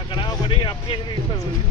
అక్కడ ఒకటి అప్లికేషన్ ఇస్తారు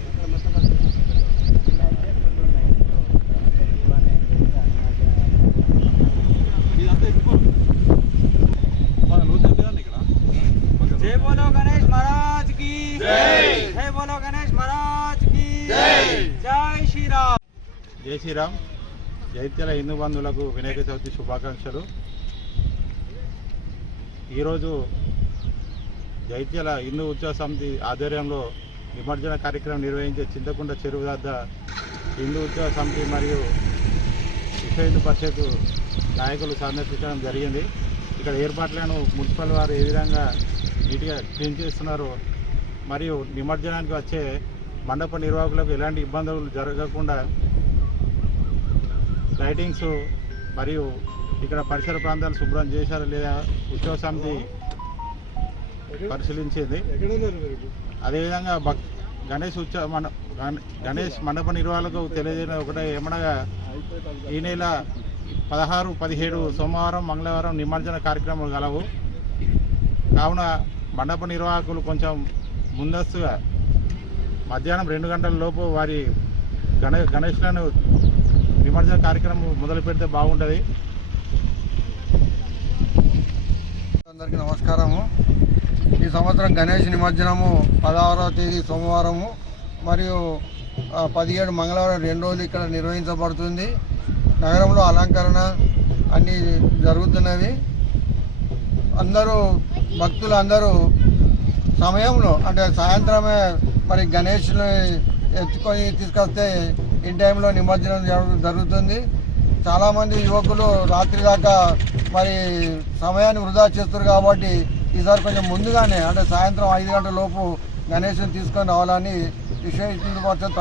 జై బోలో గణేష్ మహారాజ్కి జై జై బోలో గణేష్ మహారాజ్కి జై జై శ్రీరామ్ జై శ్రీరామ్ జైత్యాల హిందూ బంధువులకు వినాయక చవితి శుభాకాంక్షలు. ఈరోజు జైత్యాల హిందూ ఉత్సవ సమితి ఆధ్వర్యంలో నిమజ్జన కార్యక్రమం నిర్వహించే చింతకుండ చెరువు వద్ద హిందూ ఉత్సవ సమితి మరియు విశ్వ హిందూ పరిషత్ నాయకులు సందర్శించడం జరిగింది. ఇక్కడ ఏర్పాట్లను మున్సిపల్ వారు ఏ విధంగా నీట్గా క్లీన్ చేస్తున్నారు. మరియు నిమజ్జనానికి వచ్చే మండప నిర్వాహకులకు ఎలాంటి ఇబ్బందులు జరగకుండా లైటింగ్స్ మరియు ఇక్కడ పరిసర ప్రాంతాలు శుభ్రం చేశారు లేదా ఉత్సవ సమితి పరిశీలించింది. అదేవిధంగా భక్ గణేష్ ఉత్సవ మన గణేష్ మండప నిర్వాహకులకు తెలియజేయడం ఒకటే ఏమనగా ఈ నెల పదహారు పదిహేడు సోమవారం మంగళవారం నిమజ్జన కార్యక్రమాలు కలవు కావున మండప నిర్వాహకులు కొంచెం ముందస్తుగా మధ్యాహ్నం రెండు గంటల లోపు వారి గణ గణేష్లను నిమజ్జన కార్యక్రమం మొదలు పెడితే బాగుంటుంది. అందరికీ నమస్కారము. ఈ సంవత్సరం గణేష్ నిమజ్జనము పదహారవ తేదీ సోమవారము మరియు పదిహేడు మంగళవారం రెండు రోజులు ఇక్కడ నిర్వహించబడుతుంది. నగరంలో అలంకరణ అన్నీ జరుగుతున్నవి. అందరూ భక్తులు అందరూ సమయంలో అంటే సాయంత్రమే మరి గణేష్ని ఎత్తుకొని తీసుకొస్తే ఇన్ టైంలో నిమజ్జనం జరుగు- జరుగుతుంది. చాలామంది యువకులు రాత్రి దాకా మరి సమయాన్ని వృధా చేస్తారు కాబట్టి ఈసారి కొంచెం ముందుగానే అంటే సాయంత్రం ఐదు గంటల లోపు గణేష్ని తీసుకొని రావాలని విశ్వ పరిషత్